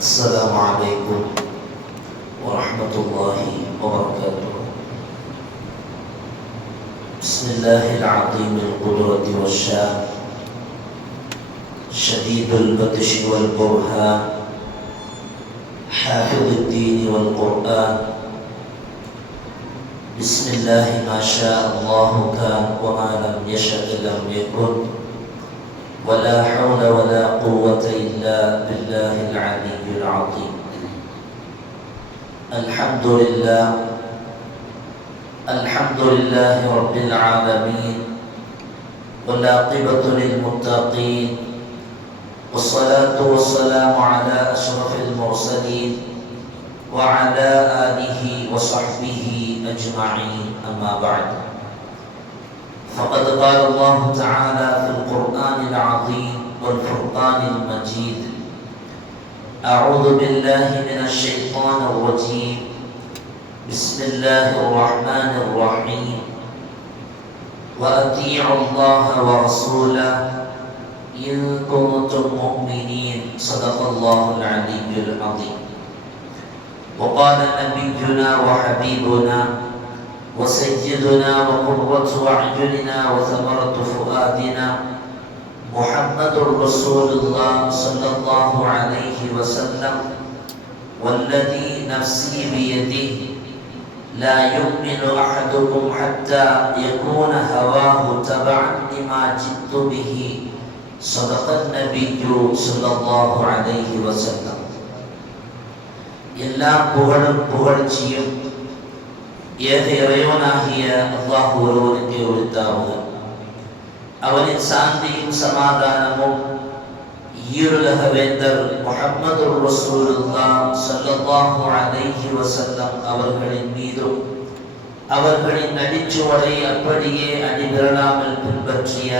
السلام عليكم ورحمة الله وبركاته. بسم الله العظيم القدرة والشان، شديد البطش والبرهان، حافظ الدين والقرآن. بسم الله ما شاء الله كان وما لم يشأ لم يكن، ولا حول ولا قوة إلا بالله العلي العظيم. الحمد لله رب العالمين، والعاقبة للمتقين، والصلاة والسلام على أشرف المرسلين وعلى آله وصحبه أجمعين، أما بعد. فقد قال الله تعالى في القرآن العظيم والفرقان المجيد: أعوذ بالله من الشيطان الرجيم، بسم الله الرحمن الرحيم، وأطيعوا الله ورسوله إن كنتم مؤمنين. صدق الله العلي العظيم. وقال نبينا وحبيبنا وسيدنا وقرة أعيننا وثمرة فؤادنا محمد رسول الله صلى الله عليه وسلم: والذي نفسي بيده لا يؤمن أحدكم حتى يكون هواه تبعا لما جئت به. صدق النبي صلى الله عليه وسلم. எல்லா புகழும் புகழ்ச்சியும் ஏக இறைவனாகிய அல்லாஹ் ஒருவனுக்கு உரித்தாகுக. அவனின் சாந்தியும் சமாதானமும் ஈருலக வேந்தர் முஹம்மது ரசூலுல்லாஹ் ஸல்லல்லாஹு அலைஹி வஸல்லம் அவர்களின் மீதும், அவர்களின் நடிச்சுவடை அப்படியே அடிபெறலாமல் பின்பற்றிய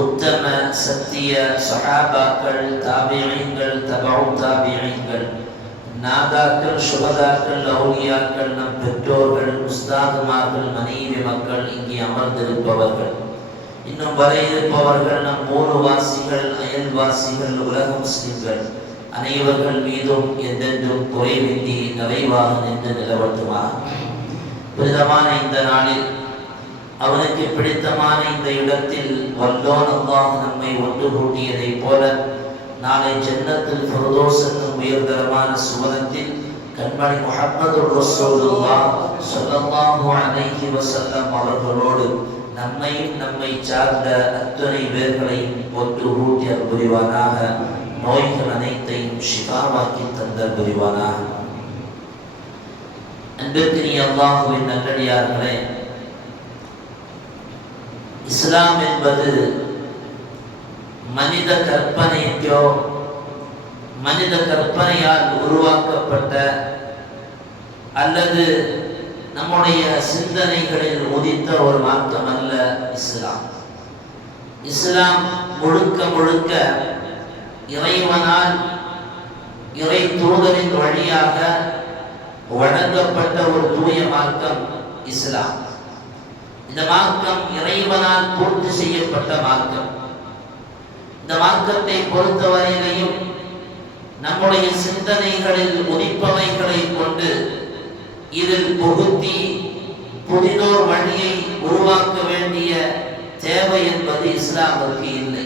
உத்தம சத்திய சஹாபாக்கள், தாபிஈன்கள், தபஉ தாபிஈன்கள், நாதாக்கள், சுஹதாக்கள், அவுலியாக்கள், நம் பெற்றோர்கள், உஸ்தாதுமார்கள், மனைவி மக்கள், இங்கே அமர்ந்திருப்பவர்கள், இன்னும் வர இருப்பவர்கள், நம் ஊர்வாசிகள், அயல்வாசிகள், உலக முஸ்லிம்கள் அனைவர்கள் மீதும் என்றென்றும் குறைவின்றி நிறைவாக நின்று நிலவட்டுமா. புனிதமான இந்த நாளில், அவனுக்கு பிடித்தமான இந்த இடத்தில் வல்லோன் அல்லாஹ் நம்மை ஒன்று கூட்டியதை போல, நாளை ஜன்னத்துல் ஃபிர்தௌஸ் என்னும் உயர்தரமான சுவனத்தில் கண்மணி முஹம்மது ரசூலுல்லாஹ் ஸல்லல்லாஹு அலைஹி வஸல்லம் அவர்களோடு நம்மையும் நம்மை சார்ந்த அத்தனை பேர்களையும் ஒன்று கூட்டி புரிவானாக. நோய்கள் அனைத்தையும் ஷிஃபாவாக்கி தந்த புரிவானாக. அன்பிற்கினிய அல்லாஹ்வின் நல்லடியார்களே, இஸ்லாம் என்பது மனித கற்பனைக்கோ மனித கற்பனையால் உருவாக்கப்பட்ட அல்லது நம்முடைய சிந்தனைகளில் உதித்த ஒரு மார்க்கம் அல்ல இஸ்லாம். இஸ்லாம் முழுக்க முழுக்க இறைவனால், இறை தூதரின் வழியாக வழங்கப்பட்ட ஒரு தூய மார்க்கம் இஸ்லாம். இந்த மார்க்கம் இறைவனால் பூர்த்தி செய்யப்பட்ட மார்க்கம். இந்த மார்க்கத்தை பொறுத்தவரையிலையும் நம்முடைய சிந்தனைகளில் உதிப்பவைகளை கொண்டு இதில் புகுத்தி புதிதோர் வழியை உருவாக்க வேண்டிய தேவை என்பது இஸ்லாமுக்கு இல்லை.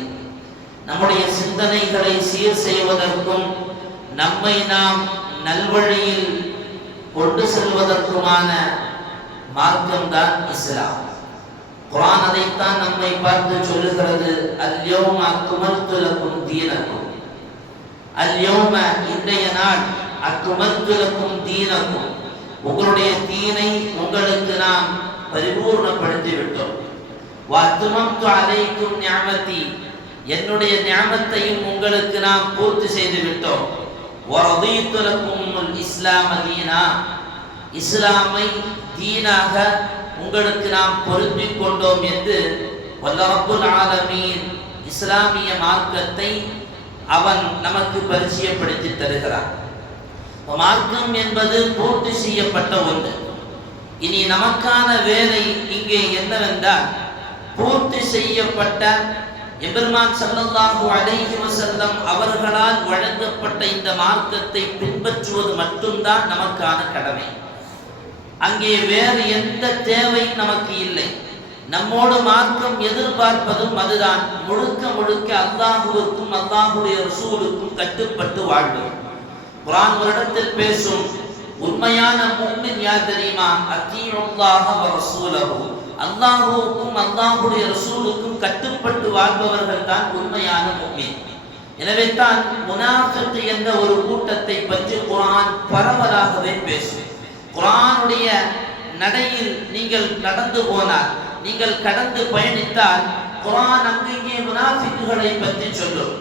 நம்முடைய சிந்தனைகளை சீர் செய்வதற்கும் நம்மை நாம் நல்வழியில் கொண்டு செல்வதற்குமான மார்க்கம்தான் இஸ்லாம். குர்ஆன் அதைத்தான் நம்மை பார்த்து சொல்லுகிறது: அல்யௌம அக்மல்து லக்கும் தீனக்கும். அல்யௌம, இன்றைய நாள், அக்மல்து லக்கும் தீனக்கும், உங்களுடைய தீனை உங்களுக்கு நாம் பரிபூர்ணப்படுத்தி விட்டோம். வ அத்மம்து அலைக்கும் நிஅமதி, என்னுடைய நிஅமத்தையும் உங்களுக்கு நாம் பூர்த்தி செய்து விட்டோம். வ ரதீது லக்குமுல் இஸ்லாம தீனா, இஸ்லாமை தீனாக உங்களுக்கு நாம் பொருந்திக் கொண்டோம் என்று வல்ல ரப்புல் ஆலமீன் இஸ்லாமிய மார்க்கத்தை அவன் நமக்கு பரிச்சயப்படுத்தி தருகிறான். மார்க்கம் என்பது பூர்த்தி செய்யப்பட்ட ஒன்று. இனி நமக்கான வேலை இங்கே என்னவென்றால், பூர்த்தி செய்யப்பட்ட எம்பெருமான் ஸல்லல்லாஹு அலைஹி வஸல்லம் அவர்களால் வழங்கப்பட்ட இந்த மார்க்கத்தை பின்பற்றுவது மட்டும்தான் நமக்கான கடமை. அங்கே வேறு எந்த தேவையும் நமக்கு இல்லை. நம்மோடு மார்க்கம் எதிர்பார்ப்பதும் அதுதான். முழுக்க முழுக்க அல்லாஹுவுக்கும் அல்லாஹுடைய ரசூலுக்கும் கட்டுப்பட்டு வாழ்வது. குர்ஆன் ஒரு இடத்தில் பேசும், உண்மையான முஃமின் யார் தெரியுமா? அத்தீஉல்லாஹ வ ரசூலஹு, அல்லாஹுவுக்கும் அல்லாஹுடைய ரசூலுக்கும் கட்டுப்பட்டு வாழ்பவர்கள் தான் உண்மையான முஃமின். எனவே தான் முனாஃபிக் என்ற ஒரு கூட்டத்தை பற்றி குர்ஆன் பரவலாகவே பேசும். குர்ஆனுடைய நடையில் நீங்கள் நடந்து போனால், நீங்கள் கடந்து பயணித்தால் குர்ஆன் அங்கங்கே முனாஃபிக்குகளை பற்றி சொல்லும்.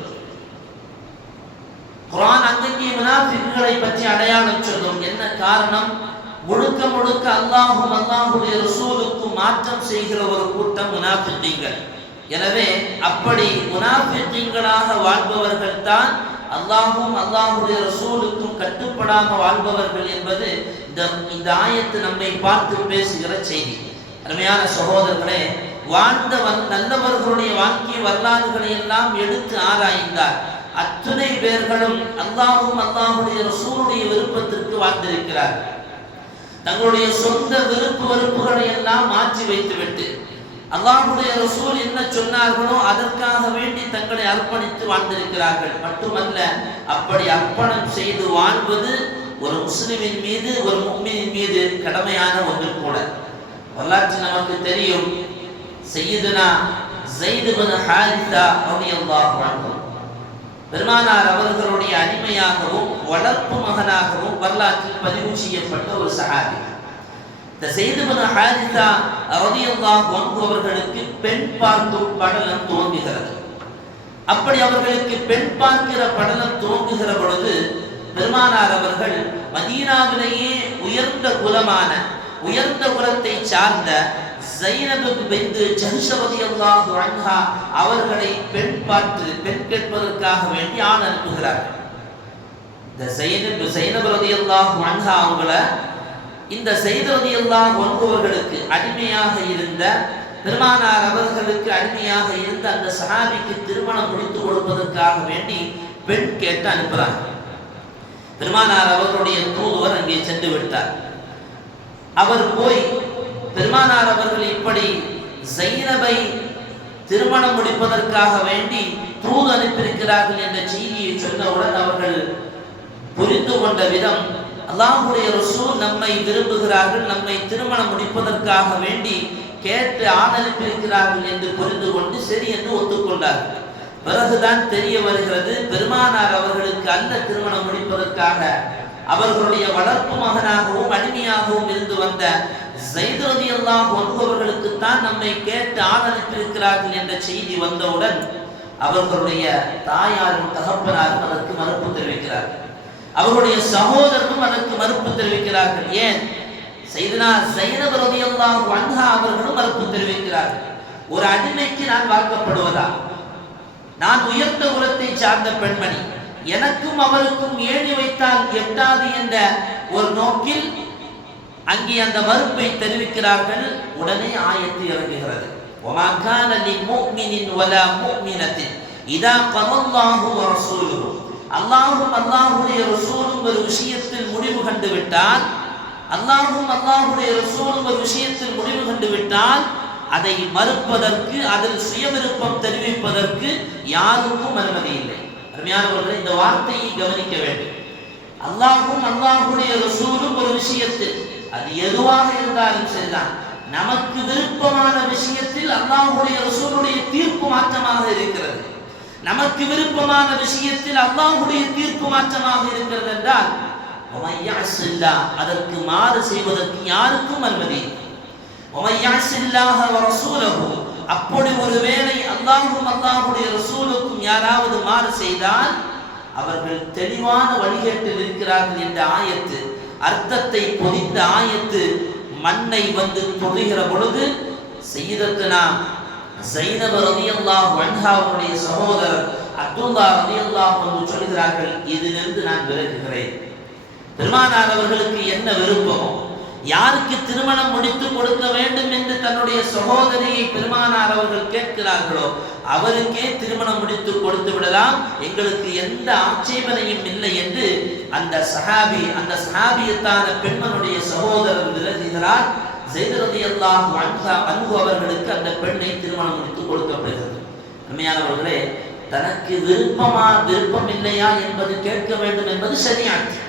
குர்ஆன் அங்கங்கே முனாஃபிக்குகளை பற்றி அடையாளம் சொல்லும். என்ன காரணம்? முழுக்க முழுக்க அல்லாஹும் அல்லாஹுடைய ரசூலுக்கும் மாற்றம் செய்கிற ஒரு கூட்டம் முனாஃபிக்குகள். எனவே அப்படி முனாஃபிக்குகளாக வாழ்பவர்கள் தான் அல்லாஹும் அல்லாஹுடைய ரசூலுக்கும் கட்டுப்படாமல் வாழ்பவர்கள் என்பது இந்த ஆயத்து நம்மை பார்த்து பேசுகிற செய்தி. அருமையான சகோதரர்களே, வாழ்ந்த நல்லவர்களுடைய வாழ்க்கை வரலாறுகளை எல்லாம் எடுத்து ஆராய்ந்தார். அத்தனை பேர்களும் அல்லாஹும் அல்லாஹுடைய ரசூலுடைய விருப்பத்திற்கு வாழ்ந்திருக்கிறார். தங்களுடைய சொந்த விருப்பு வெறுப்புகளை எல்லாம் மாற்றி வைத்துவிட்டு அல்லாஹுடைய ரசூல் என்ன சொன்னார்களோ அதற்காக வேண்டி தங்களை அர்ப்பணித்து வாழ்ந்திருக்கிறார்கள். மட்டுமல்ல, அப்படி அர்ப்பணம் செய்து வாழ்வது ஒரு முஸ்லிமின் மீது, ஒரு முஃமினின் மீது கடமையான ஒன்று கூட. வரலாற்று நமக்கு தெரியும், சய்யிதுனா ஸைத் இப்னு ஹாரிஸா ரலியல்லாஹு அன்ஹு பெருமானார் அவர்களுடைய அடிமையாகவும் வளர்ப்பு மகனாகவும் வரலாற்றில் பதிவு செய்யப்பட்ட ஒரு சஹாபி. இந்த ஸைத் இப்னு ஹாரிஸா ரலியல்லாஹு அன்ஹு அவர்களுக்கு பெண் பார்க்கும் படலம் துவங்குகிறது. அப்படி அவர்களுக்கு பெண் பார்க்கிற படலம் துவங்குகிற பொழுது பெருமானார் அவர்கள் மதீனாவிலேயே உயர்ந்த குலமான, உயர்ந்த குலத்தை சார்ந்த ஸைனப் பின்த் ஜஹ்ஷ் ரலியல்லாஹு அன்ஹா அவர்களை பெண் கேட்பதற்காக வேண்டி ஆண் அனுப்புகிறார்கள். இந்த ஸைனப் ரலியல்லாஹு அன்ஹா அவங்கள இந்த ஸைத் ரலியல்லாஹு அன்ஹு அவர்களுக்கு அடிமையாக இருந்த, பெருமானார் அவர்களுக்கு அடிமையாக இருந்த அந்த சஹாபிக்கு திருமணம் முடித்து கொடுப்பதற்காக வேண்டி பெண் கேட்டு அனுப்புகிறாங்க. பெருமானார் அவர்களுடைய தூதுவர் அங்கே சென்று விட்டார். அவர் போய் பெருமானார் அவர்கள் இப்படி ஸைனபை திருமணம் முடிப்பதற்காக வேண்டி தூது அனுப்பியிருக்கிறார்கள் என்ற செய்தியை சொன்னவுடன் அவர்கள் புரிந்து கொண்ட விதம், அல்லாஹ்வுடைய ரசூல் நம்மை விரும்புகிறார்கள், நம்மை திருமணம் முடிப்பதற்காக வேண்டி கேட்டு ஆண் அனுப்பியிருக்கிறார்கள் என்று புரிந்து கொண்டு சரி என்று ஒத்துக்கொண்டார்கள். பிறகுதான் தெரிய வருகிறது, பெருமானார் அவர்களுக்கு அல்ல திருமணம் முடிப்பதற்காக அவர்களுடைய வளர்ப்பு மகனாகவும் அடிமையாகவும் இருந்து வந்த ஸைத் ரலியல்லாஹு அன்ஹு அவர்களுக்கு தான் நம்மை கேட்டு ஆண் அனுப்பியிருக்கிறார்கள் என்ற செய்தி வந்தவுடன் அவர்களுடைய தாயாரும் தகப்பனாரும் அதற்கு மறுப்பு தெரிவிக்கிறார்கள். அவர்களுடைய சகோதரரும் அதற்கு மறுப்பு தெரிவிக்கிறார்கள். ஏன்? சையதுனா ஸைனப் ரலியல்லாஹு அன்ஹா அவர்களும் மறுப்பு தெரிவிக்கிறார்கள். ஒரு அடிமைக்கு நான் வாக்கப்படுவதா? நான் உயர்ந்த குலத்தை சார்ந்த பெண்மணி, எனக்கும் அவருக்கும் ஏணி வைத்தால் எட்டாது என்ற ஒரு நோக்கில் அங்கே அந்த மறுப்பை தெரிவிக்கிறார்கள். உடனே ஆயத்து இறங்குகிறது. வமா கான லில்முஃமினின் வலா முஃமினத்தின் இதா கதல்லாஹு வ ரசூலுஹு, அல்லாஹ்வும் அல்லாஹ்வுடைய ரசூலும் ஒரு விஷயத்தில் முடிவு கண்டு விட்டால், அல்லாஹ்வும் அல்லாஹ்வுடைய ரசூலும் ஒரு விஷயத்தில் முடிவு கண்டு விட்டால் அதை மறுப்பதற்கு, அதில் சுயவிருப்பம் தெரிவிப்பதற்கு யாருக்கும் அனுமதி இல்லை. அருமையானவர்களே, இந்த வார்த்தையை கவனிக்க வேண்டும். அல்லாஹ்வும் அல்லாஹ்வுடைய ரசூலும் ஒரு விஷயத்தில், அது எதுவாக இருந்தாலும் சரிதான், நமக்கு விருப்பமான விஷயத்தில் அல்லாஹ்வுடைய ரசூலுடைய தீர்ப்பு மாற்றமாக இருக்கிறது. நமக்கு விருப்பமான விஷயத்தில் அல்லாஹ்வுடைய தீர்ப்பு மாற்றமாக இருக்கிறது என்றால் அதற்கு மாறு செய்வதற்கு யாருக்கும் அனுமதி இல்லை. அப்படி ஒருவேளை அல்லாஹ்வும் அல்லாஹ்வுடைய ரசூலுக்கும் யாராவது மாறு செய்தால் அவர்கள் தெளிவான வழிகேட்டில் இருக்கிறார்கள் என்ற ஆயத்து, அர்த்தத்தை பொதிந்த ஆயத்து மண்ணை வந்து தொடுகிற பொழுது சய்யிதத்துனா ஸைனப் ரலியல்லாஹு அன்ஹாவுடைய சகோதரர் அப்துல்லா ரலியல்லாஹு அன்ஹு சொல்கிறார்கள், இதிலிருந்து நான் விலகுகிறேன். பெருமானார் அவர்களுக்கு என்ன விருப்பமோ, யாருக்கு திருமணம் முடித்து கொடுக்க வேண்டும் என்று தன்னுடைய சகோதரியை பெருமானார் அவர்கள் கேட்கிறார்களோ அவருக்கே திருமணம் முடித்து கொடுத்து விடலாம், எங்களுக்கு எந்த ஆட்சேபனையும் இல்லை என்று அந்த சஹாபியத்தான பெண்மனுடைய சகோதரர் விலகுகிறார். ஸைத் ரலியல்லாஹு அன்ஹு அவர்களுக்கு அந்த பெண்ணை திருமணம் முடித்து கொடுக்கப்படுகிறது. அருமையானவர்களே, தனக்கு விருப்பம் இல்லையா என்பது கேட்க வேண்டும் என்பது சரியானது.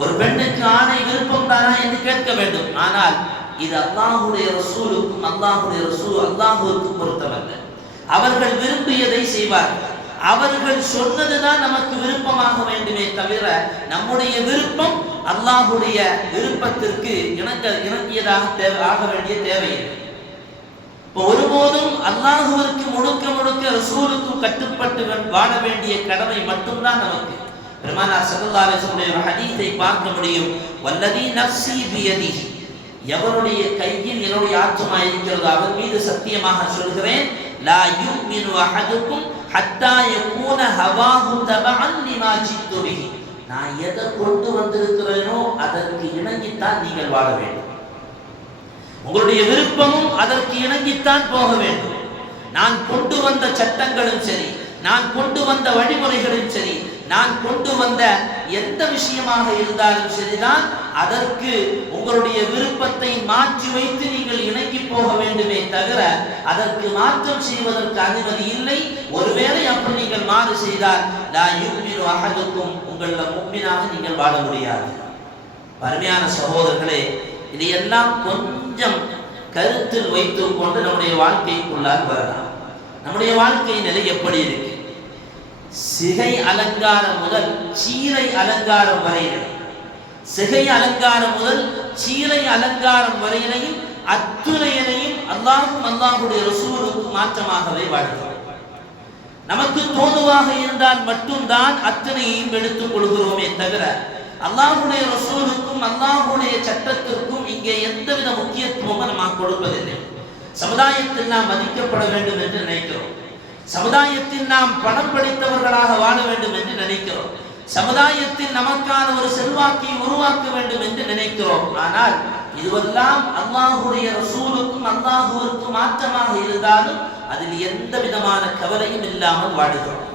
ஒரு பெண்ணுக்கு ஆணை விருப்பம் தானா என்று கேட்க வேண்டும். ஆனால் இது அல்லாஹ்வுடைய ரசூலுக்கும் அல்லாஹ்வுக்கும் பொருத்தமல்ல. அவர்கள் விரும்பியதை செய்வார்கள். அவர்கள் சொன்னதுதான் நமக்கு விருப்பமாக வேண்டுமே தவிர நம்முடைய விருப்பம் அல்லாஹ்வுடைய விருப்பத்திற்கு இணங்கியதாக ஆக வேண்டிய தேவையில்லை. ஒருபோதும் அல்லாஹ்விற்கு முழுக்க ரசூலுக்கும் கட்டுப்பட்டு வாழ வேண்டிய கடமை மட்டும்தான் நமக்கு. பெருமானார் ஸல்லல்லாஹு அலைஹி வஸல்லம் ஒரு ஹதீஸை பார்க்க முடியும். வல்லதி நஃப்ஸி பியதிஹி, எவருடைய கையில் என்னுடைய ஆத்மா இருக்கிறதோ அவர் மீது சத்தியமாக சொல்கிறேன், லா யுமினு அஹதுக்கும் ஹத்தா யகூன ஹவாஹு தபஅன் லிமா ஜித்து பிஹி, நான் எதை கொண்டு வந்திருக்கிறேனோ அதற்கு இணங்கித்தான் நீங்கள் வாழ வேண்டும். உங்களுடைய விருப்பமும் அதற்கு இணங்கித்தான் போக வேண்டும். நான் கொண்டு வந்த சட்டங்களும் சரி, நான் கொண்டு வந்த வழிமுறைகளும் சரி, நான் கொண்டு வந்த எந்த விஷயமாக இருந்தாலும் சரிதான், அதற்கு உங்களுடைய விருப்பத்தை மாற்றி வைத்து நீங்கள் இணங்கி போக வேண்டுமே தவிர அதற்கு மாற்றம் செய்வதற்கு அனுமதி இல்லை. ஒருவேளை அப்படி நீங்கள் மாறு செய்தால் லா யுமினு அஹதுக்கும், உங்கள முஃமினாக நீங்கள் வாழ முடியாது. அருமையான சகோதரர்களே, இதையெல்லாம் கொஞ்சம் கருத்தில் வைத்துக் கொண்டு நம்முடைய வாழ்க்கைக்குள்ளால் வரலாம். நம்முடைய வாழ்க்கை நிலை எப்படி இருக்கு? சிகை அலங்காரம் முதல் சீலை அலங்காரம் வரையிலும், சிகை அலங்காரம் முதல் சீலை அலங்காரம் வரையிலையும் அத்துணையனையும் அல்லாஹ்வுடைய ரசூலுக்கு மாற்றமாகவே வாழ்கிறோம். நமக்கு தோதுவாக இருந்தால் மட்டும்தான் அத்தனையையும் எடுத்துக் கொள்கிறோமே தவிர அல்லாஹ்வுடைய ரசூலுக்கும் அல்லாஹ்வுடைய சட்டத்திற்கும் இங்கே எந்தவித முக்கியத்துவமும் நாம் கொடுப்பதில்லை. சமுதாயத்தில் நாம் மதிக்கப்பட வேண்டும் என்று நினைக்கிறோம். சமுதாயத்தில் நாம் பணம் படைத்தவர்களாக வாழ வேண்டும் என்று நினைக்கிறோம். சமுதாயத்தில் நமக்கான ஒரு செல்வாக்கை உருவாக்க வேண்டும் என்று நினைக்கிறோம். ஆனால் இதுவெல்லாம் அல்லாஹ்வுடைய ரசூலுக்கும் அல்லாஹ்வுக்கும் மாற்றமாக இருந்தாலும் அதில் எந்த விதமான கவலையும் இல்லாமல் வாழுகிறோம்.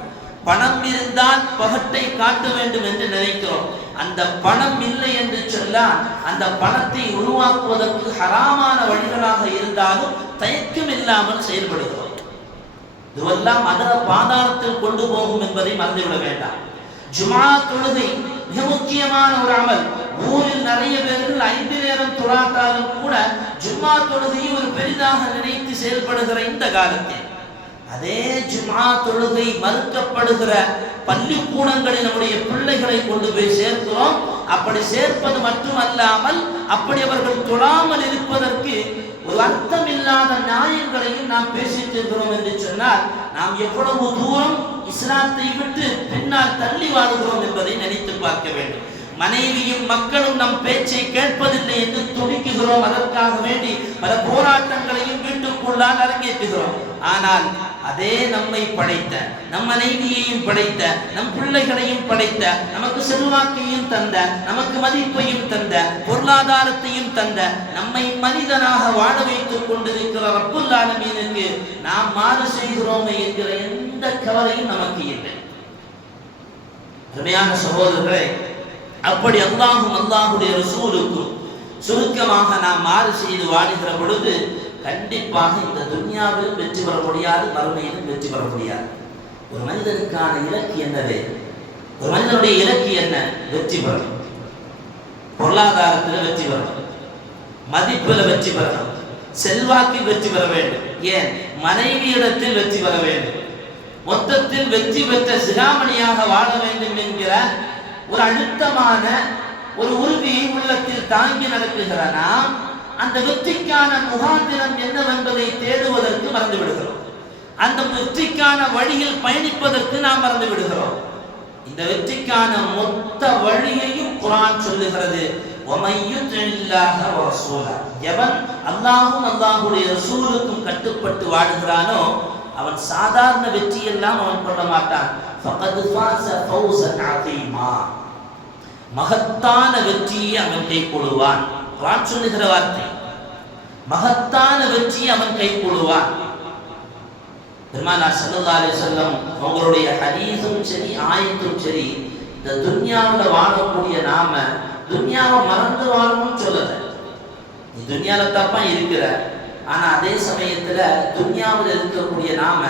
பணம் இருந்தால் பகட்டை காட்ட வேண்டும் என்று நினைக்கிறோம். அந்த பணம் இல்லை என்று சொன்னால் அந்த பணத்தை உருவாக்குவதற்கு ஹராமான வழிகளாக இருந்தாலும் தயக்கம் இல்லாமல் செயல்படுகிறோம். இதுவெல்லாம் அதர பாதாளத்தில் கொண்டு போகும் என்பதை மறந்துவிட வேண்டாம். ஜும்ஆ தொழுகை மிக முக்கியமான ஒரு அமல். ஊரில் நிறைய பேர்கள் 5 நேரம் தொழாட்டாலும் கூட ஜும்ஆ தொழுகையை ஒரு பெரிதாக நினைத்து செயல்படுகிற இந்த காலத்தில் அதே ஜும்ஆ தொழுகை மறுக்கப்படுகிற பள்ளிக்கூடங்களில் நம்முடைய பிள்ளைகளை கொண்டு போய் சேர்க்கிறோம். அப்படி சேர்ப்பது மட்டுமல்லாமல் அப்படி அவர்கள் தொழாமல் இருப்பதற்கு ஒரு அர்த்தம் இல்லாத நியாயங்களையும் நாம் பேசிட்டு இருக்கிறோம் என்று சொன்னால் நாம் எவ்வளவு தூரம் இஸ்லாத்தை விட்டு பின்னால் தள்ளி வாழுகிறோம் என்பதை நினைத்து பார்க்க வேண்டும். மனைவியும் மக்களும் நம் பேச்சை கேட்பதில்லை என்று துடிக்குகிறோம். அதற்காக வேண்டி பல போராட்டங்களையும் வீட்டுக்குள்ளால் அரங்கேற்றுகிறோம். ஆனால் அதே நம்மை படைத்த, நம் மனைவியையும் படைத்த, நம் பிள்ளைகளையும் படைத்த, நமக்கு செல்வாக்கையும் தந்த, நமக்கு மதிப்பையும் தந்த, பொருளாதாரத்தையும் தந்த, நம்மை மனிதனாக வாழ வைத்துக் கொண்டிருக்கிற ரப்புல் ஆலமீனுக்கு நாம் மாறு செய்கிறோமே என்கிற எந்த கவலையும் நமக்கு இல்லை. அருமையான சகோதரர்களே, அப்படி அல்லாஹ்வுடைய ரசூலுக்கும் சுருக்கமாக நாம் மாறு செய்து வாழுகிற பொழுது கண்டிப்பாக இந்த துன்யாவிலும் வெற்றி பெற முடியாது, மறுமையிலும் வெற்றி பெற முடியாது. ஒரு மனிதனுக்கான இலக்கு என்னது? ஒரு மனிதனுடைய இலக்கு என்ன? வெற்றி பெறணும். பொருளாதாரத்தில் வெற்றி பெறணும், மதிப்பில் வெற்றி பெறணும், செல்வாக்கில் வெற்றி பெற வேண்டும், ஏன் மனைவியிடத்தில் வெற்றி பெற வேண்டும், மொத்தத்தில் வெற்றி பெற்ற சிகாமணியாக வாழ வேண்டும் என்கிற ஒரு அழுத்தமான ஒரு உறுதியை உள்ளத்தில் தாங்கி நடக்குகிற நாம் அந்த வெற்றிக்கான முகாந்திரம் என்னவென்பதை தேடுவதற்கு மறந்து விடுகிறோம். அந்த வெற்றிக்கான வழியில் பயணிப்பதற்கு நாம் மறந்து விடுகிறோம். இந்த வெற்றிக்கான மொத்த வழியையும் குர்ஆன் சொல்லுகிறது. எவன் அல்லாஹ்வும் அல்லாஹ்வுடைய ரசூலுக்கும் கட்டுப்பட்டு வாழுகிறானோ அவன் சாதாரண வெற்றியெல்லாம் அவன் கொள்ள மாட்டான். மகத்தான வெற்றியை அவன் கைக்கொள்வான். குர்ஆன் சொல்லுகிற வார்த்தை. மகத்தான வெற்றி அவன் கைகூடுவான். பெருமானார் ஸல்லல்லாஹு அலைஹி வஸல்லம் அவங்களுடைய ஹதீஸும் சரி ஆயத்தும் சரி, இந்த துன்யாவில் வாழக்கூடிய நாம துன்யாவை மறந்து வாழணும்னு சொல்லல. நீ துன்யால தப்பா இருக்கிற, ஆனா அதே சமயத்துல துன்யாவில் இருக்கக்கூடிய நாம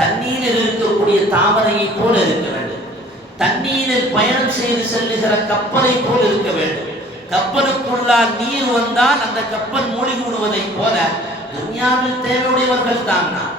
தண்ணீரில் இருக்கக்கூடிய தாமரையை போல இருக்க வேண்டும். தண்ணீரில் பயணம் செய்து செல்லுகிற கப்பலை போல் இருக்க வேண்டும். கப்பலுக்குள்ளால் நீர் வந்தால் அந்த கப்பல் மூழ்கி விடுவதை போல துன்யாவில் தேவையுடையவர்கள் தான் நாம்.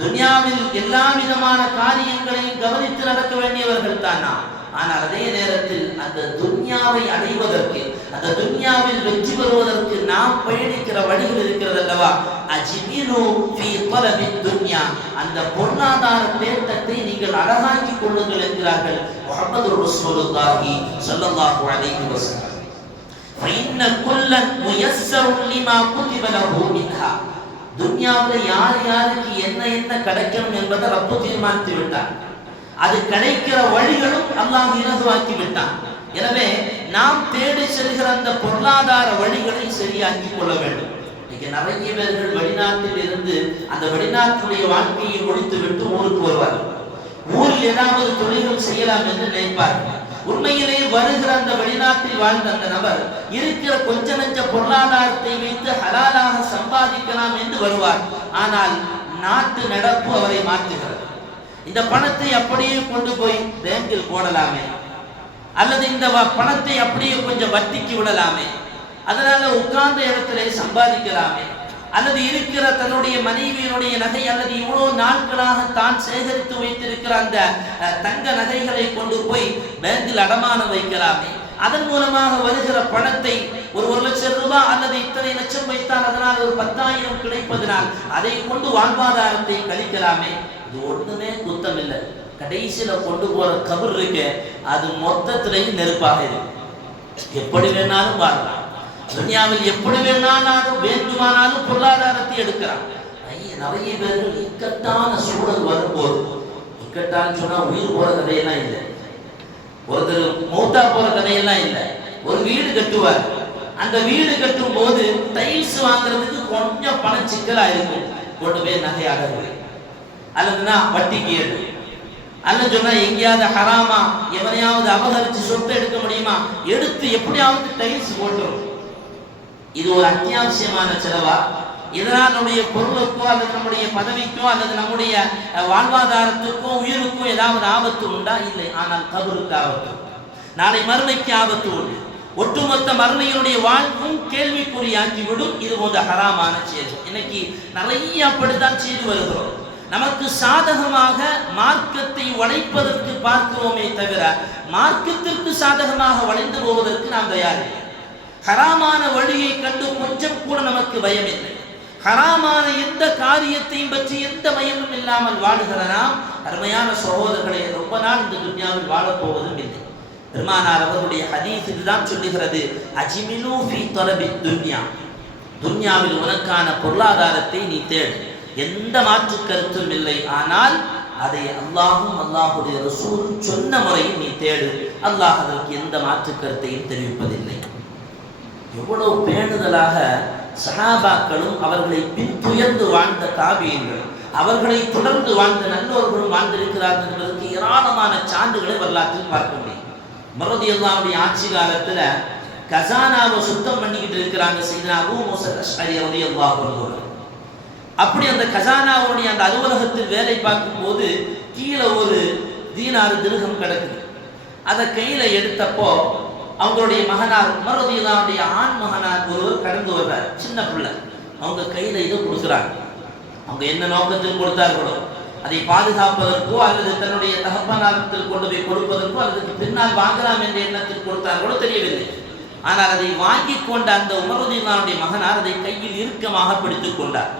துன்யாவில் எல்லா விதமான காரியங்களையும் கவனித்து நடக்க வேண்டியவர்கள் தான் நாம். ஆனால் அதே நேரத்தில் அந்த துன்யாவை அடைவதற்கு, அந்த துன்யாவில் வெற்றி பெறுவதற்கு நாம் பயணிக்கிற வழிகள் இருக்கிறது அல்லவா? அஜ்மிலு ஃபீ தலபி துன்யா, அந்த பொருளாதார தேட்டத்தை நீங்கள் அழகாக்கி கொள்ளுங்கள் என்கிறார்கள் முஹம்மது ரசூலுல்லாஹி ஸல்லல்லாஹு அலைஹி வஸல்லம். ஃபஇன்ன குல்லன் முயஸ்ஸருன் லிமா குதிப லஹு மின்ஹா. துன்யாவில் யார் யாருக்கு என்ன என்ன கிடைக்கும் என்பதை ரப்பு தீர்மானித்து விட்டார். அது கிடைக்கிற வழிகளும் அல்லாஹ் இலகுவாக்கி விட்டான். எனவே நாம் தேடி செல்கிற அந்த பொருளாதார வழிகளை சரியாக்கி கொள்ள வேண்டும். இன்னைக்கு நிறைய பேர்கள் வெளிநாட்டில் இருந்து அந்த வெளிநாட்டுடைய வாழ்க்கையை முடித்து விட்டு ஊருக்கு வருவார்கள். ஊரில் ஏதாவது தொழில்கள் செய்யலாம் என்று நினைப்பார்கள். உண்மையிலே வருகிற அந்த வெளிநாட்டில் வாழ்ந்த அந்த நபர் இருக்கிற கொஞ்ச நெஞ்ச பொருளாதாரத்தை வைத்து ஹலாலாக சம்பாதிக்கலாம் என்று வருவார். ஆனால் நாட்டு நடப்பு அவரை மாற்றுகிறது. இந்த பணத்தை அப்படியே கொண்டு போய் பேங்கில் போடலாமே, அல்லது இந்த பணத்தை அப்படியே கொஞ்சம் வட்டிக்கு விடலாமே, அதனால உட்கார்ந்த இடத்திலே சம்பாதிக்கலாமே, அல்லது இருக்கிற தன்னுடைய மனைவியினுடைய நகை அல்லது இவ்வளவு நாட்களாக தான் சேகரித்து வைத்திருக்கிற அந்த தங்க நகைகளை கொண்டு போய் பேங்கில் அடமானம் வைக்கலாமே, அதன் மூலமாக வருகிற பணத்தை ஒரு 1 லட்சம் ரூபாய் அல்லது இத்தனை லட்சம் வைத்தால் அதனால் ஒரு 10,000 கிடைப்பதனால் அதை கொண்டு வாழ்வாதாரத்தை கழிக்கலாமே. இது ஒண்ணுமே குத்தம் இல்லை. கடைசியில கொண்டு போற கபர் இருக்கு, அது மொத்தத்திலேயும் நெருப்பாக இருக்கு. எப்படி வேணாலும் வாழலாம், துன்யாவில் எப்படி வேண்டுமானாலும் பொருளாதாரத்தை எடுக்கிறான். நிறைய பேர்கள் இக்கட்டான சூழல் வரும்போது, இக்கட்டான்னு சொன்னா உயிர் போற கதையெல்லாம் இல்லை, ஒருத்தர் மௌத்தா போற கதையெல்லாம் இல்லை. ஒரு வீடு கட்டுவார், அந்த வீடு கட்டும் போது டைல்ஸ் வாங்குறதுக்கு கொஞ்சம் பண சிக்கலா இருக்கும். கொண்டு போய் நகை அடகு அல்லதுன்னா வட்டிக்கு ஏடு அல்லது சொன்னா எங்கேயாவது ஹராமா எவனையாவது அபகரிச்சு சொத்தை எடுக்க முடியுமா, எடுத்து எப்படியாவது டைல்ஸ் போட்டுரும். இது ஒரு அத்தியாவசியமான செலவா? இதனால் நம்முடைய பொருளுக்கோ அல்லது நம்முடைய பதவிக்கோ அல்லது நம்முடைய வாழ்வாதாரத்துக்கோ உயிருக்கோ ஏதாவது ஆபத்து உண்டா? இல்லை. ஆனால் கபருக்கு ஆபத்து, நாளை மறுமைக்கு ஆபத்து உண்டு. ஒட்டுமொத்த மறுமையினுடைய வாழ்வும் கேள்விக்குறியாக்கிவிடும் இது போன்ற ஹராமான செயல். இன்னைக்கு நிறைய அப்படித்தான் செய்து வருகிறோம். நமக்கு சாதகமாக மார்க்கத்தை வளைப்பதற்கு பார்க்கிறோமே தவிர மார்க்கத்திற்கு சாதகமாக வளைந்து போவதற்கு நாம் தயாரில்லை. ஹராமான வழியை கண்டு கொஞ்சம் கூட நமக்கு பயம் இல்லை. ஹராமான எந்த காரியத்தையும் பற்றி எந்த பயமும் இல்லாமல் வாழுகிற நாம் அருமையான சகோதரர்களை ரொம்ப நாள் இந்த துன்யாவில் வாழப்போவதும் இல்லை. பெருமானார் அவர்களுடைய ஹதீஸ் இதுதான் சொல்லுகிறது, அஜ்மிலு ஃபீ தலபி துன்யா, துன்யாவில் உனக்கான பொருளாதாரத்தை நீ தேடு, எந்த மாற்று கருத்தும் இல்லை. ஆனால் அதை அல்லாஹும் அல்லாஹுடைய ரசூலும் சொன்ன முறையில் நீ தேடு. அல்லாஹ் அதற்கு எந்த மாற்று கருத்தையும் தெரிவிப்பதில்லை. எவ்வளவு பேணுதலாக சஹாபாக்களும் அவர்களை பின்துயர்ந்து வாழ்ந்த தாபியீன்களும் அவர்களை தொடர்ந்து வாழ்ந்த நல்லோர்களும் வாழ்ந்திருக்கிறார்கள் என்பதற்கு ஏராளமான சான்றுகளை வரலாற்றில் பார்க்க முடியும். ரலியல்லாஹு ஆட்சி காலத்துல கசானாவை சுத்தம் பண்ணிக்கிட்டு இருக்கிறாங்க சையதுனா அபூ மூஸா அஷ்அரி ரலியல்லாஹு அன்ஹு. அப்படி அந்த கசானாவுடைய அந்த அலுவலகத்தில் வேலை பார்க்கும் போது கீழே ஒரு தீனார் திர்ஹம் கிடக்குது. அதை கையில எடுத்தப்போ அவங்களுடைய மகனார் உமர் ரலியல்லாஹு ஆண் மகனார் ஒருவர் கடந்து வர்றார், சின்ன பிள்ளை. அவங்க கையில இதை கொடுக்குறாங்க. அவங்க என்ன நோக்கத்தில் கொடுத்தார்களோ அதை பாதுகாப்பதற்கோ அல்லது தன்னுடைய தகப்பனாரத்தில் கொண்டு போய் கொடுப்பதற்கோ அல்லது பின்னால் வாங்கலாம் என்ற எண்ணத்தில் கொடுத்தார்களோ தெரியவில்லை. ஆனால் அதை வாங்கி கொண்ட அந்த உமர் ரலியல்லாஹு மகனார் அதை கையில் இறுக்கமாக பிடித்துக் கொண்டார்.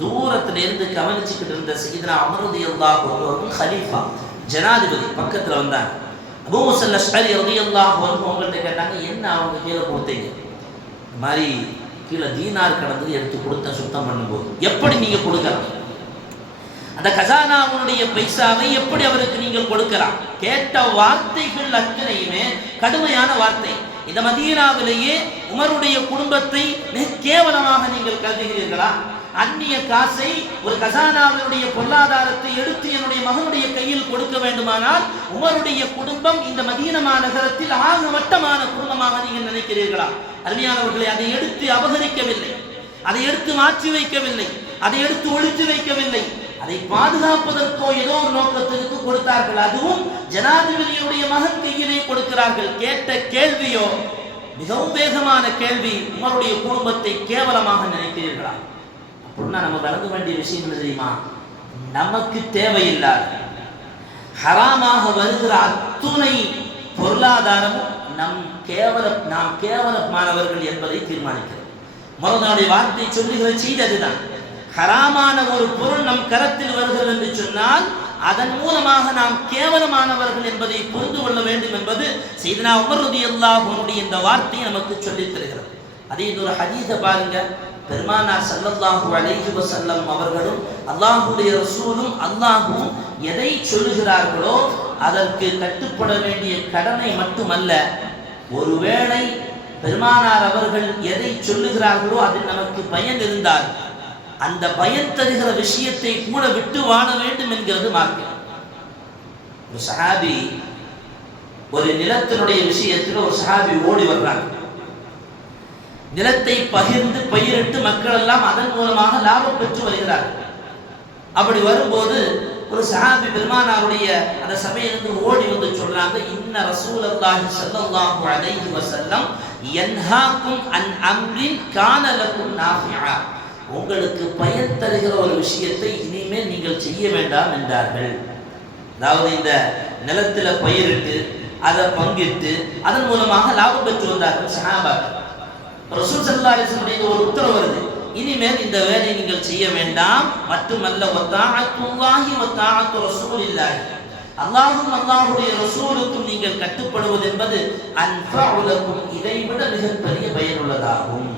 தூரத்திலிருந்து கவனிச்சுக்கிட்டு இருந்த சையதுனா உமர் ரலியல்லாஹு அன்ஹு ஹலீஃபா ஜனாதிபதி பக்கத்தில் வந்தாங்க. அபூ மூஸா அஷ்அரி ரலியல்லாஹு அன்ஹு அவங்கள்ட்ட கேட்டாங்க, என்ன அவங்க கீழே கொடுத்தீங்க? இந்த மாதிரி கீழே தீனார் கடந்து எடுத்து கொடுத்த சுத்தம் பண்ணும்போது எப்படி நீங்க கொடுக்கலாம்? அந்த கசானாவுடைய பைசாவை எப்படி அவருக்கு நீங்கள் கொடுக்கலாம்? கேட்ட வார்த்தைகள் அத்தனையுமே கடுமையான வார்த்தை. இந்த மதீனாவிலேயே உமருடைய குடும்பத்தை மிக கேவலமாக நீங்கள் கருதுகிறீர்களா? அந்நிய காசை ஒரு கசானாவினுடைய பொருளாதாரத்தை எடுத்து என்னுடைய மகனுடைய கையில் கொடுக்க வேண்டுமானால் உமருடைய குடும்பம் இந்த மதீனா நகரத்தில் ஆக வட்டமான குடும்பமாக நீங்கள் நினைக்கிறீர்களா? அருமையானவர்களை, அதை எடுத்து அபகரிக்கவில்லை, அதை எடுத்து மாற்றி வைக்கவில்லை, அதை எடுத்து ஒழித்து வைக்கவில்லை, அதை பாதுகாப்பதற்கோ ஏதோ ஒரு நோக்கத்திற்கு கொடுத்தார்கள். அதுவும் ஜனாதிபதியுடைய மகன் கையிலே கொடுக்கிறார்கள். கேட்ட கேள்வியோ மிகவும் வேகமான கேள்வி, உமருடைய குடும்பத்தை கேவலமாக நினைக்கிறீர்களா? அப்படின்னா நம்ம வழங்க வேண்டிய விஷயம் என்ன தெரியுமா? நமக்கு தேவையில்லாத ஹராமாக வருகிற அத்துணை பொருளாதாரமும் நாம் கேவலமானவர்கள் என்பதை தீர்மானிக்கிறது. மறுநாளுடைய வார்த்தை சொல்லுகிற செய்தி அதுதான். ஹராமான ஒரு பொருள் நம் கரத்தில் வருகிறது என்று சொன்னால் அதன் மூலமாக நாம் கேவலமானவர்கள் என்பதை புரிந்து கொள்ள வேண்டும் என்பது சையதுனா உமர் ரலியல்லாஹு அன்ஹுடைய இந்த வார்த்தையை நமக்கு சொல்லித் தருகிறது. அதே ஒரு ஹதீஸை பாருங்க. பெருமானார் ஸல்லல்லாஹு அலைஹி வஸல்லம் அவர்களும் அல்லாஹ்வுடைய ரசூலும் அல்லாஹ்வும் எதை சொல்லுகிறார்களோ அதற்கு கட்டுப்பட வேண்டிய கடமை மட்டுமல்ல, ஒருவேளை பெருமானார் அவர்கள் எதை சொல்லுகிறார்களோ அதில் நமக்கு பயன் இருந்தால் அந்த பயன் தருகிற விஷயத்தை கூட விட்டு வாழ வேண்டும் என்கிறது மார்க்கம். ஒரு சஹாபி ஒரு நிலத்தினுடைய விஷயத்தில் ஒரு சஹாபி ஓடி வர்றாங்க. நிலத்தை பகிர்ந்து பயிரிட்டு மக்கள் எல்லாம் அதன் மூலமாக லாபம் பெற்று வருகிறார்கள். அப்படி வரும்போது ஒரு சஹாபி பெருமானாருடைய அந்த சபையிலிருந்து ஓடி வந்து சொல்றாங்க, இன்ன ரசூலுல்லாஹி ஸல்லல்லாஹு அலைஹி வஸல்லம் யன்ஹாக்கும் அன் அம்ரின் கான லகும் நாஃபிஆ, உங்களுக்கு பயன் தருகிற ஒரு விஷயத்தை இனிமேல் நீங்கள் செய்ய வேண்டாம் என்றார்கள். அதாவது இந்த நிலத்தில் பயிரிட்டு அதை பங்கிட்டு அதன் மூலமாக லாபம் பெற்று வந்தார்கள் சஹாபாக்கள். ரசூல் ஸல்லல்லாஹு அலைஹி வஸல்லம் ஒரு உத்தரவு வருது, இனிமேல் இந்த வேலையை நீங்கள் செய்ய வேண்டாம். மட்டுமல்ல, வத்தாஅத்துல்லாஹி வத்தாஅத்து ரசூலில்லாஹி, அல்லாஹ்வும் அல்லாஹ்வுடைய ரசூலுக்கும் நீங்கள் கட்டுப்படுவது என்பது அன்ஃபஉ லகும், இதைவிட மிகப்பெரிய பயனுள்ளதாகும்.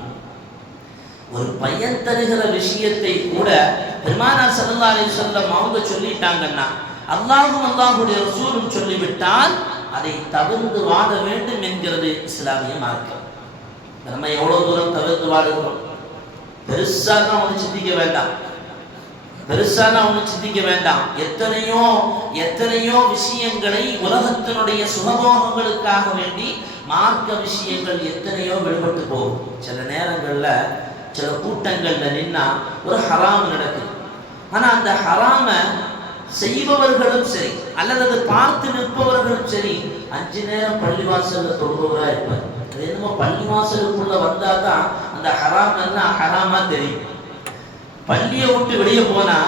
ஒரு பயன் தருகிற விஷயத்தை கூட பெருமானார் ஸல்லல்லாஹு அலைஹி வஸல்லம் அவங்க சொல்லிட்டாங்கன்னா, அல்லாஹ்வும் அல்லாஹ்வுடைய ரசூலும் சொல்லிவிட்டால் அதை தவிர்த்து வாழ வேண்டும் என்கிறது இஸ்லாமிய மார்க்கம். நம்ம எவ்வளவு தூரம் தவிர்த்து வாழுகிறோம்? பெருசாக ஒன்று சிந்திக்க வேண்டாம், பெருசாக ஒன்று சிந்திக்க வேண்டாம். எத்தனையோ விஷயங்களை உலகத்தினுடைய சுகபோகங்களுக்காக வேண்டி மார்க்க விஷயங்கள் எத்தனையோ விடுபட்டு போகும். சில நேரங்களில் சில கூட்டங்கள்ல நின்னா ஒரு ஹராம் நடக்குது. ஆனா அந்த ஹராம செய்பவர்களும் சரி அல்லது அதை பார்த்து நிற்பவர்களும் சரி 5 நேரம் பள்ளிவாசல்ல தொழுபவரா இருப்பார். அது என்னமோ பள்ளிவாசலுக்குள்ள வந்தாதான் அந்த ஹராம் எல்லாம் ஹராமா தெரியும். பள்ளியை விட்டு வெளியே போனா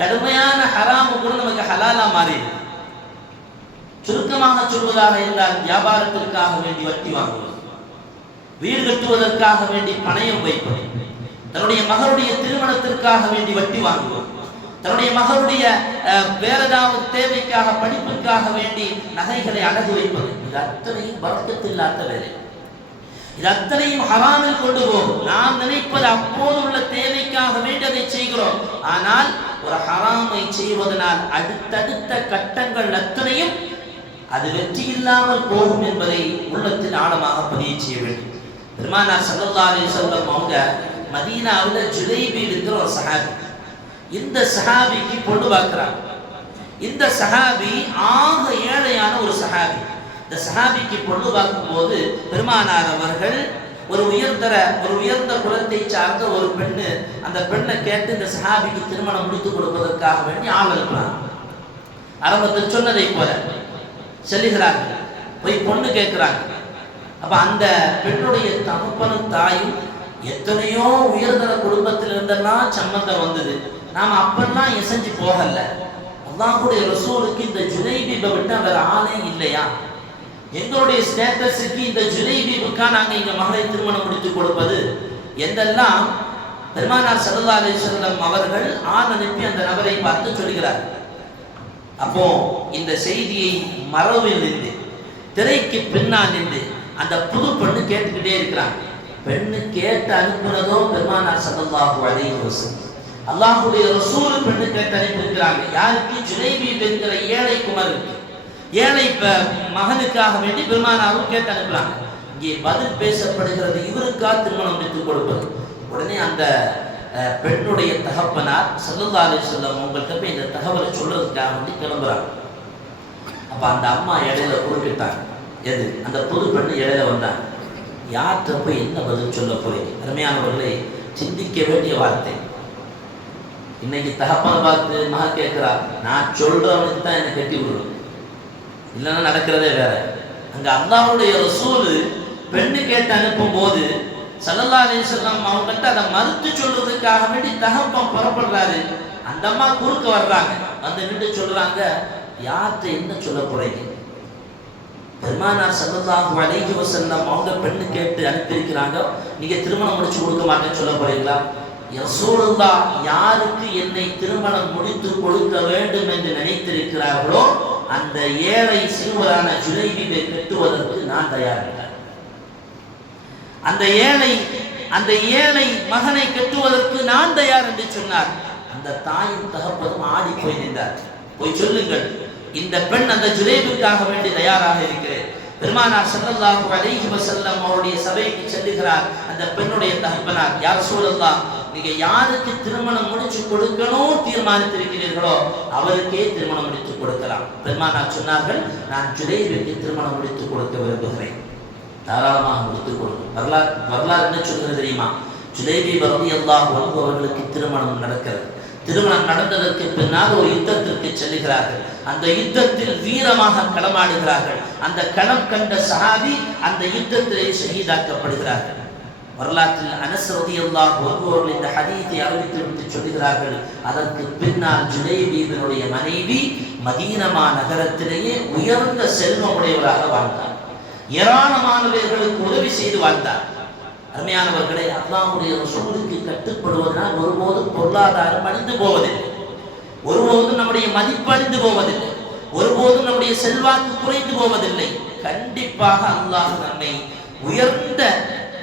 கடுமையான ஹராமு கூட நமக்கு ஹலாலா மாறிடும். சுருக்கமாக சொல்வதாக இருந்தால், வியாபாரத்திற்காக வேண்டி வட்டி வாங்குவது, வீடு கட்டுவதற்காக வேண்டி பணயம் வைப்பது, தன்னுடைய மகளுடைய திருமணத்திற்காக வேண்டி வட்டி வாங்குவது, தன்னுடைய மகளுடைய வேற ஏதாவது தேவைக்காக படிப்புக்காக வேண்டி நகைகளை அடகு வைப்பது, இது அத்தனையும் பரக்கத்தில்லாத வேலை. இது அத்தனையும் ஹராமில் கொண்டு போகும். நாம் நினைப்பது அப்போது உள்ள தேவைக்காக வேண்டி அதை செய்கிறோம். ஆனால் ஒரு ஹராமை செய்வதனால் அடுத்தடுத்த கட்டங்கள் அத்தனையும் அது வெற்றி இல்லாமல் போகும் என்பதை உள்ளத்தில் ஆழமாக பதிய செய்ய வேண்டும். பெருமானார் ஸல்லல்லாஹு அலைஹி வஸல்லம் அவங்க மதீனாவில் ஜுலைபி என்கிற ஒரு சஹாபி, இந்த சஹாபிக்கு பொண்ணு பார்க்கிறாங்க. இந்த சஹாபி ஆக ஏழையான ஒரு சஹாபி. இந்த சஹாபிக்கு பொண்ணு பார்க்கும்போது பெருமானார் அவர்கள் ஒரு உயர்ந்த குலத்தை சார்ந்த ஒரு பெண்ணு, அந்த பெண்ணை கேட்டு இந்த சஹாபிக்கு திருமணம் முடித்து கொடுப்பதற்காக வேண்டி ஆள் அனுப்புறாங்க. ஆரம்பத்தில் சொன்னதை போல செல்லுகிறார்கள், போய் பொண்ணு கேட்கிறாங்க. அப்ப அந்த பெண்ணுடைய தகப்பனும் தாயும் எத்தனையோ உயர்தர குடும்பத்தில் இருந்தெல்லாம் சம்பந்தம் வந்தது. நாம் அப்பெல்லாம் எசைஞ்சு போகல. அல்லாஹ்வுடைய ரசூலுக்கு இந்த ஜுலைபிபை விட்டு வேற ஆளே இல்லையா? எங்களுடைய ஸ்டேட்டஸுக்கு இந்த ஜுலைபிபுக்கா நாங்க எங்க மகளை திருமணம் முடித்து கொடுப்பது என்றெல்லாம் பெருமானார் ஸல்லல்லாஹு அலைஹி வஸல்லம் அவர்கள் ஆண் அனுப்பி அந்த நபரை பார்த்து சொல்கிறார். அப்போ இந்த செய்தியை மரபில் நின்று திரைக்கு பின்னால் நின்று அந்த புது பெண்ணு கேட்டுக்கிட்டே இருக்கிறாங்க. பெண்ணு கேட்டு அனுப்புனதோ பெருமானார் ஸல்லல்லாஹு அலைஹி வஸல்லம், அல்லாஹ்வுடைய ரசூல் பெண்ணு கேட்டு அனுப்பியிருக்கிறாங்க. யாருக்கு? ஜுலைபி என்கிற ஏழை குமருக்கு, ஏழை மகனுக்காக வேண்டி பெருமானாரும் கேட்டு அனுப்புறாங்க. இங்கே பதில் பேசப்படுகிறது இவருக்கா திருமணம் முடித்துக் கொடுப்பது. உடனே அந்த பெண்ணுடைய தகப்பனார் ஸல்லல்லாஹு அலைஹி வஸல்லம் உங்கள்கிட்ட போய் இந்த தகவலை சொல்றதுக்காக வந்து கிளம்புறாங்க. அப்ப அந்த அம்மா இடையில குறுக்கிட்டாங்க. எது அந்த புது பெண்ணு இடையில வந்தாங்க. யார்கிட்ட போய் என்ன பதில் சொல்ல போறீங்க? அருமையானவர்களே, சிந்திக்க வேண்டிய வார்த்தை. இன்னைக்கு தகப்பனை பார்த்து மகன் கேட்கிறா, நான் சொல்றவனுக்கு தான் என்னை கட்டி விடுறோம், இல்லைன்னா நடக்கிறதே வேற. அங்க அல்லாஹ்வுடைய ரசூல் பெண்ணு கேட்டு அனுப்பும் போது ஸல்லல்லாஹு அலைஹி வஸல்லம் அவங்ககிட்ட அதை மறுத்து சொல்றதுக்காக வேண்டி தகப்பன் புறப்படுறாரு. அந்த அம்மா குறுக்க வர்றாங்க, வந்து நின்று சொல்றாங்க, யார்கிட்ட என்ன சொல்ல போறீங்க? பெருமானார் ஸல்லல்லாஹு அலைஹி வஸல்லம் அவங்க பெண்ணு கேட்டு அனுப்பியிருக்கிறாங்க, நீங்க திருமணம் முடிச்சு கொடுக்க மாட்டேன்னு சொல்ல போறீங்களா? ரசூலுல்லாஹ் யாருக்கு என்னை திருமணம் முடித்து கொடுக்க வேண்டும் என்று நினைத்திருக்கிறார்களோ அந்த ஏழை சிறுவரான ஜுலைபிபை கட்டுவதற்கு நான் தயாரில்லை. அந்த ஏழை மகனை கட்டுவதற்கு நான் தயார் என்று சொன்னார். அந்த தாயும் தகப்பனும் ஆடி போய் நின்றார். போய் சொல்லுங்கள், இந்த பெண் அந்த ஜுலைபுக்காக வேண்டி தயாராக இருக்கிறேன். பெருமானார் ஸல்லல்லாஹு அலைஹி வஸல்லம் அவருடைய சபைக்கு செல்லுகிறார். அந்த பெண்ணுடைய தகப்பனார், யா ரசூலல்லாஹ், நீங்க யாருக்கு திருமணம் முடிச்சு கொடுக்கணும் தீர்மானித்திருக்கிறீர்களோ அவருக்கே திருமணம் முடித்து கொடுக்கலாம். பெருமானார் சொன்னார்கள், நான் ஜுலைபுக்கு திருமணம் முடித்து கொடுக்க விரும்புகிறேன், தாராளமாக முடித்துக் கொடுக்கும். வரலாறு என்ன சொல்கிறது தெரியுமா? ஜுலைபி ரலியல்லாஹு அன்ஹு அவர்களுக்கு திருமணம் நடக்கிறது. திருமணம் நடந்ததற்கு பின்னால் ஒரு யுத்தத்திற்கு செல்லுகிறார்கள். அந்த யுத்தத்தில் வீரமாக களமாடுகிறார்கள். அந்த களம் கண்ட சஹாபி அந்த யுத்தத்திலே ஷஹீதாக்கப்படுகிறார்கள். வரலாற்றில் அனஸ் ரலியல்லாஹு அன்ஹு அவர்கள் இந்த ஹதீஸை அறிவித்து சொல்கிறார்கள், அதற்கு பின்னால் ஜுலைபியினுடைய மனைவி மதீனா நகரத்திலேயே உயர்ந்த செல்வமுடையவராக வாழ்ந்தார். ஏராளமானவர்களுக்கு உதவி செய்து வாழ்ந்தார். அருமையானவர்களே, அல்லாஹ்வுடைய ரசூலுக்கு கட்டுப்படுவதனால் ஒருபோதும் பொருளாதாரம் அழிந்து போவதில்லை, ஒருபோதும் நம்முடைய மதிப்பு அழிந்து போவதில்லை, ஒருபோதும் நம்முடைய செல்வாக்கு குறைந்து போவதில்லை. கண்டிப்பாக அல்லாஹ் நம்மை உயர்ந்த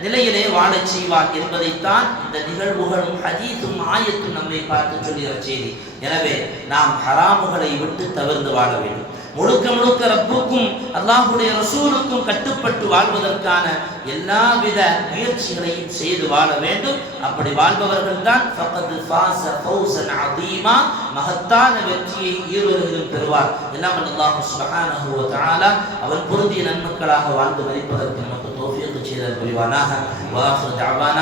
நிலையிலே வாழச் செய்வான் என்பதைத்தான் இந்த நிகழ்வுகளும் ஹதீஸும் ஆயத்தும் நம்மை பார்த்து சொல்லுகிற செய்தி. எனவே நாம் ஹராமுகளை விட்டு தவிர்த்து வாழ வேண்டும். முழுக்க முழுக்க ரப்புக்கும் அல்லாஹ்வுடைய ரசூலுக்கும் கட்டுப்பட்டு வாழ்வதற்கான எல்லாவித முயற்சிகளையும் செய்து வாழ வேண்டும். அப்படி வாழ்பவர்கள் தான் ஃபகத் ஃபாஸ ஃபௌஸன் அதீமா, மகத்தான வெற்றியை இருவர்களும் பெறுவார். எல்லாம் அல்லாஹ் சுப்ஹானஹு வ தஆலா அவன் பொருந்திய நன்மக்களாக வாழ்ந்து மரிப்பதற்கு நமக்கு தௌஃபீக் செய்தல் புரிவானாக. வ ஆகிரு தஅவானா